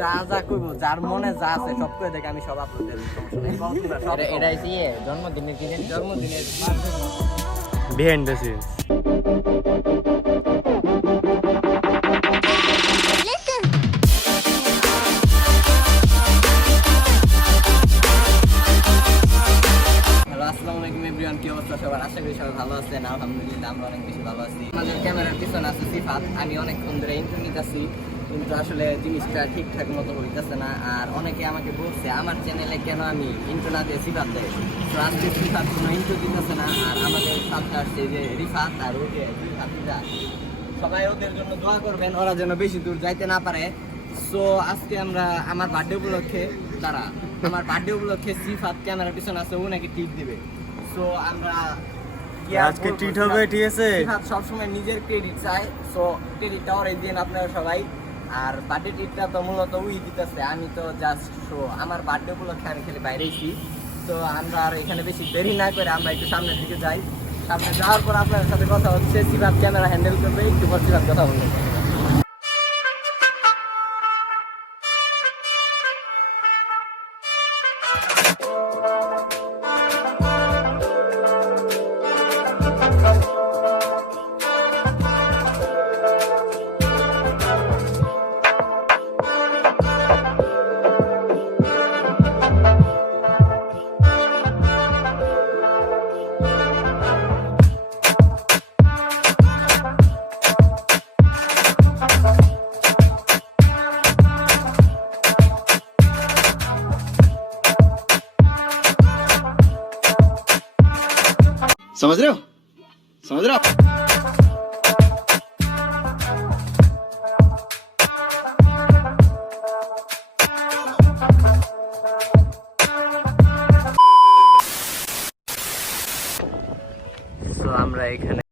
যা যা কইব যার মনে যা আছে সব কই দেখে আমি সব আপলোড দেব সমস্যা নাই এটাই দিয়ে জন্মদিনের কি জানি জন্মদিনের বিহাইন্ড দ্য সিনস। হ্যালো আসসালামু আলাইকুম এভরিওয়ান, কি অবস্থা সবার? আশা করি সবাই ভালো আছেন। আলহামদুলিল্লাহ আমরা অনেক বেশি ভালো আছি। আমাদের ক্যামেরার পিছনে আছে সিফাত। আমি অনেকক্ষণ ধরে ইন্টারভিউ নিতেছি, কিন্তু আসলে জিনিসটা ঠিকঠাক মতো হইতেছে না। আর অনেকে আমাকে বলছে আমার চ্যানেলে কেন আমি ইন্ট্রো না দিয়ে সিফাত দেয়। তো আজকে সিফাত কোনো ইন্ট্রো দিতেছে না, আর আমাদের সাথে আসছে যে রিফাত আর ওকে সবাই ওদের জন্য দোয়া করবেন, ওরা যেন বেশি দূর যাইতে না পারে। সো আজকে আমরা আমার বার্থডে উপলক্ষে সিফাত ক্যামেরার পিছনে আছে, ও নাকি টিপ দিবে। সো আমরা কি আর আজকে বলবো, ট্রিট হবে, ঠিক আছে? সিফাত সবসময় নিজের ক্রেডিট চায়। সো ক্রেডিটটা ওরাই দিন আপনারা সবাই। আর বার্থডে ট্রিটটা তো মূলত ওই দিতেছে, আমি তো জাস্ট শো আমার বার্থডে উপলক্ষে আমি খালি বাইরেছি। তো আমরা আর এখানে বেশি দেরি না করে আমরা একটু সামনের দিকে যাই। সামনে যাওয়ার পর আপনার সাথে কথা হচ্ছে। সিফাত ক্যামেরা হ্যান্ডেল করবে, একটু পর সিফাত কথা বলবে। समझ रहे हो समझ रहे हो সো আমরা এখানে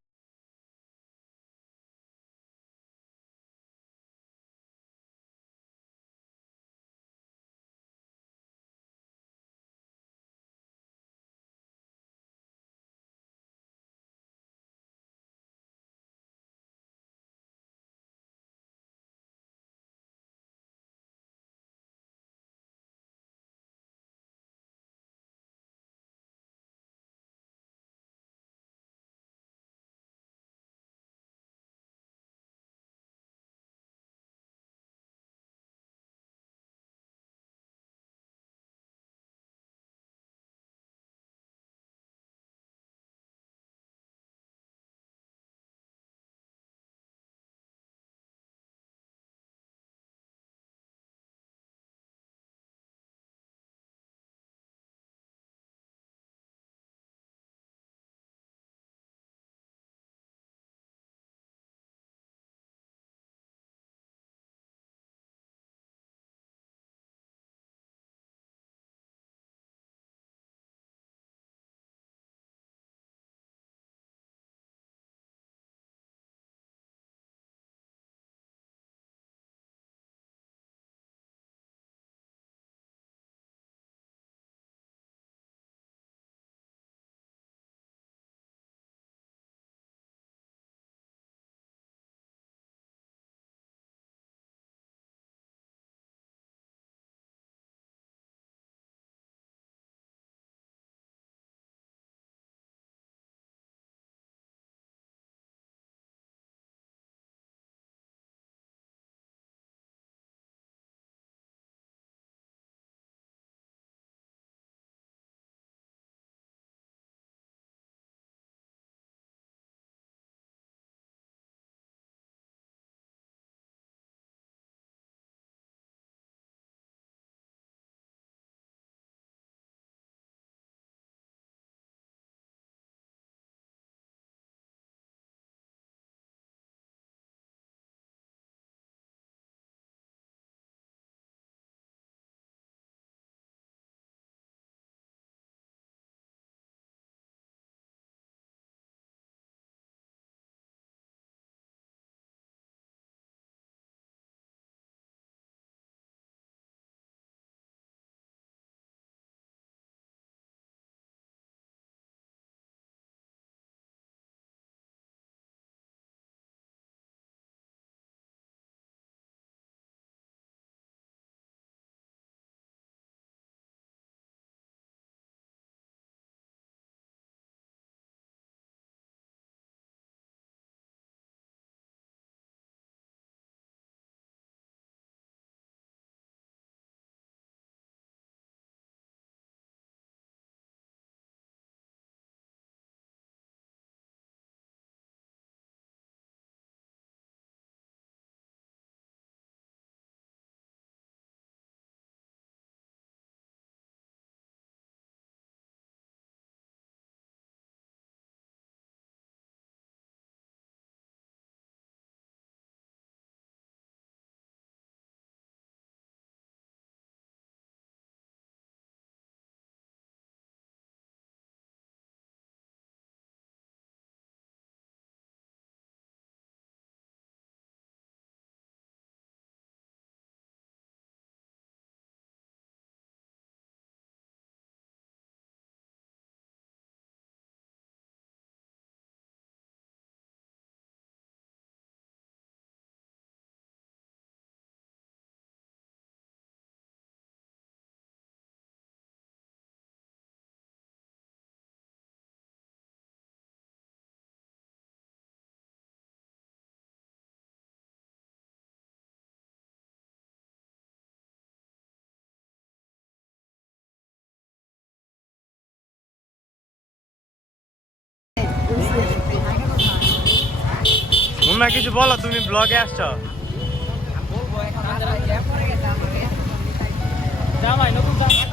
তোমরা কিছু বলো, তুমি ব্লগে আসছো। বলবো এখন রাস্তায় জ্যাম পড়ে গেছে আমাকে। জামাই নতুন জামাই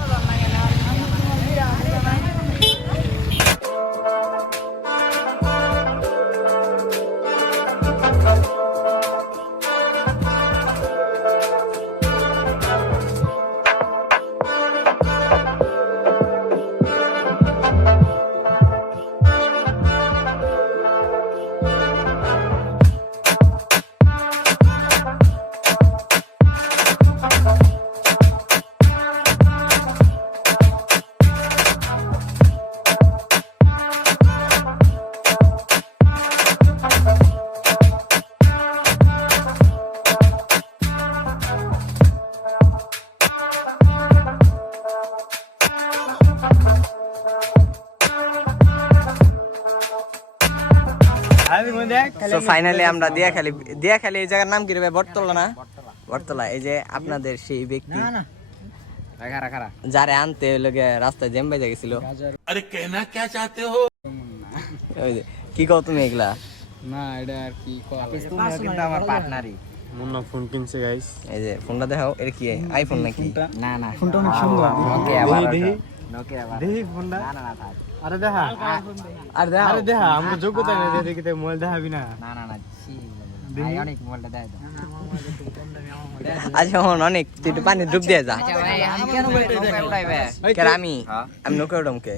সো ফাইনালি আমরা দিয়াখালি এই জায়গার নাম কি রে ভাই? বটতলা না? বটতলা। এই যে আপনাদের সেই ব্যক্তি যারে আনতে লগে রাস্তায় জ্যাম বেজে গেছিল। अरे कहना क्या चाहते हो? ওই যে কি কও তুমি এগুলা? না এটা আর কি তুমিও কিন্তু আমার পার্টনারই। মুন্না ফোন কিনছে গাইস। এই যে ফোনটা দেখাও, এটা কি আইফোন নাকি? না না ফোনটা অনেক সুন্দর। নোকিয়া দেখি নোকিয়া দেখি ফোনটা। না না না থাক। আরে দেখা, আরে দেখা, আমাকে যোগ্যতা নেই, দেখি তো মোবাইল দেখাবি না। না না না ভাই অনেক মোবাইলটা দেয় তো। আচ্ছা হন অনেক, তুই একটু পানি ডুব দিয়ে যা। আচ্ছা ভাই আমি কেন নৌকা উঠাইবে? কেন আমি নৌকা উঠমকে?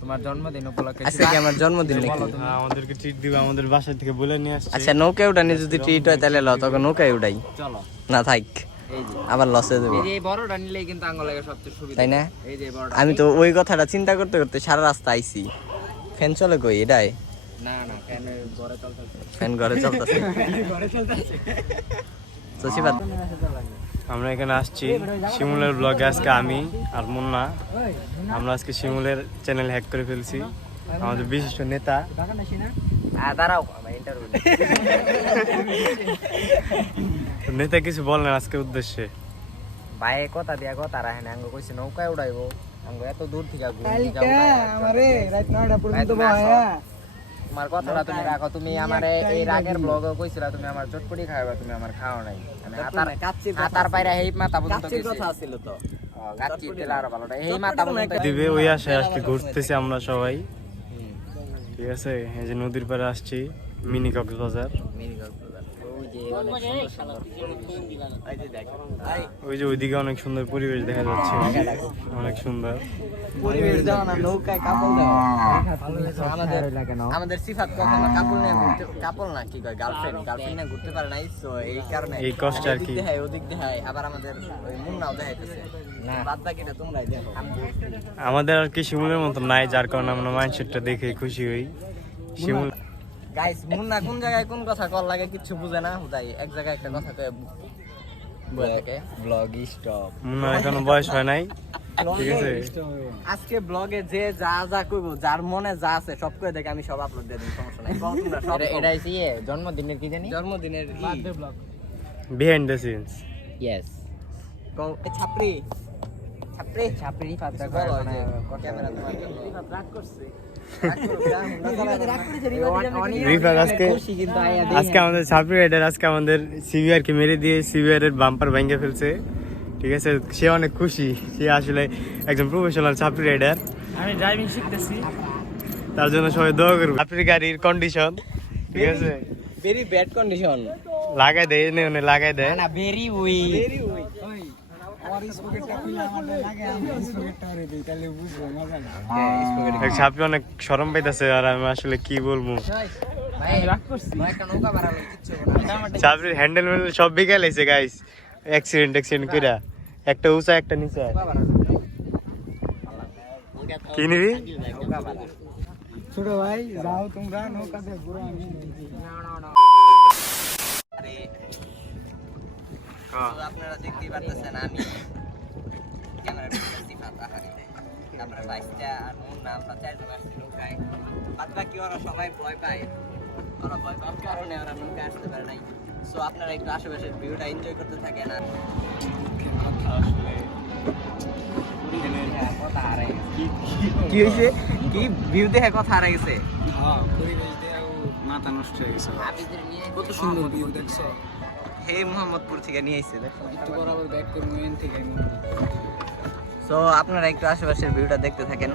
তোমার জন্মদিন উপলক্ষে আজকে কি আমার জন্মদিন নাকি? হ্যাঁ, আমাদেরকে ট্রিট দিবে, আমাদের বাসা থেকে বলে নিয়ে আসছে। আচ্ছা নৌকা উঠানি যদি ট্রিট হয় তাহলে লো, তখন নৌকায় উঠাই। চলো না থাক, এই যে আবার লসে দেবো, এই যে এই বড়টা নিলেই কিন্তু আঙ্গুল লাগে সবচেয়ে সুবিধা, তাই না? এই যে বড়টা। আমি তো ওই কথাটা চিন্তা করতে করতে সারা রাস্তা আইছি। ফ্যান চলে কই এটাই? না না কেন ঘরে চলতেছে? ফ্যান ঘরে চলতেছে। ঘরে চলতেছে। তো সিফাত আমরা এখানে আসছি শিমুলের ব্লগে। আজকে আমি আর মুন্না আমরা আজকে শিমুলের চ্যানেল হ্যাক করে ফেলছি। আমাদের বিশিষ্ট নেতা দাঁড়াও ভাই ইন্টারভিউ। নেতা কিছু বললেন আজকের উদ্দেশ্যে। ভাই কথা দিয়া কথা রাখেন, আঙ্গ কইছে নৌকায় উড়াইবো, আঙ্গ এত দূর থেকে তোমার কথাটা তুমি রাখো। তুমি আমারে এই রাগের ব্লগে কইছিলা তুমি আমার চটপটি খাইবা, তুমি আমার খাও নাই। আমি আতার পায়রা হেই মাথা পর্যন্ত গেছি। কথা ছিল তো গাচ্ছি তেল আর ভালোটা এই মাথা পর্যন্ত দিবে ওই আশায় আজকে ঘুরতেছি আমরা সবাই। ঠিক আছে, এই যে নদীর পাড়ে আসছি, মিনি কক্সবাজার। ওই যে ওইদিকে অনেক সুন্দর পরিবেশ দেখা যাচ্ছে, অনেক সুন্দর পরিবেশ দাও না, নৌকায় কাপল দাও। আমাদের সিফাত কখনো কাপল নিয়ে ঘুরতে, কাপল না কি কয় গার্লফ্রেন্ড নিয়ে ঘুরতে পারে নাই। সো এই কারণে এই কষ্ট আর কি। দেখায় ওদিক দেখায়, আবার আমাদের ওই মুন্নাও দেখাইতেছে। বাদ বাকিটা তোমরাই দেখো। আমাদের আর কি শিমুলের মতো নাই, যার কারণে আমরা মাইন্ডসেটটা দেখে খুশি হই। শিমুল গাইস মুন্না কোন জায়গায় কোন কথা কল লাগে কিচ্ছু বুঝে না, হুদাই এক জায়গায় একটা কথা কয়ে বলে থাকে। Blog stop. মুন্নার এখনো বয়স হয় নাই, ঠিক আছে। আজকে ব্লগে যে যা যা কইবো, যার মনে যা আছে সব কই দেখে আমি সব আপলোড দিয়ে দিই, সমস্যা নাই। কও তোমরা সব এটা ইয়ে জন্মদিনের কি জানি জন্মদিনের birthday blog, behind the scenes. Yes কও এ ছাপরি ছাপরি ছাপড়ি পাতা বলো করে যে ক্যামেরা তোমার জন্য রাগ করছে। রিফাত আজকে আমাদের সাবরি রাইডার আজকে আমাদের সিভিআর কে মেরে দিয়ে সিভিআর এর বাম্পার ভেঙে ফেলছে, ঠিক আছে। সে অনেক খুশি, সে আসলে একজন প্রফেশনাল সাবরি রাইডার। আমি ড্রাইভিং শিখতেছি, তার জন্য সবাই দোয়া করবে। সাবরি গাড়ির কন্ডিশন, ঠিক আছে, ভেরি ব্যাড কন্ডিশন। লাগাই দেয়, এনে লাগাই দেয় না ভেরি উইক। সাবরি অনেক শরম পাইতেছে, আর আমি আসলে কি বলবো। সাবরির হ্যান্ডেল সব বিকাল হয়েছে গাইস, অ্যাক্সিডেন্ট কইরা, একটা উঁচা একটা নিচা। কি নিবি? ছোট ভাই যাও তোমরা নৌকাতে ঘুরো, আমি আপনারা দেখতেই পারতেছেন আমি ক্যামেরা সিফাত আহারিতে, তারপরে বাইকটা আর মুন্না, আমরা চারজন আসছি নৌকায়। বাদ বাকি ওরা সবাই ভয় পায়, ওরা ভয় পাওয়ার কারণে ওরা নৌকায় আসতে পারে নাই। সো আপনারা একটু আশেপাশের ভিউটা এনজয় করতে থাকেন। আর কি হয়েছে, কি ভিউ দেখে কথা হারা গেছে? মাথা নষ্ট হয়ে গেছে কত সুন্দর ভিউ দেখছো হে মোহাম্মদপুর থেকে নিয়ে আইছে দেখো একটু বরাবর ব্যাক করবো এখান থেকে সো আপনারা একটু আশেপাশের ভিউটা দেখতে থাকেন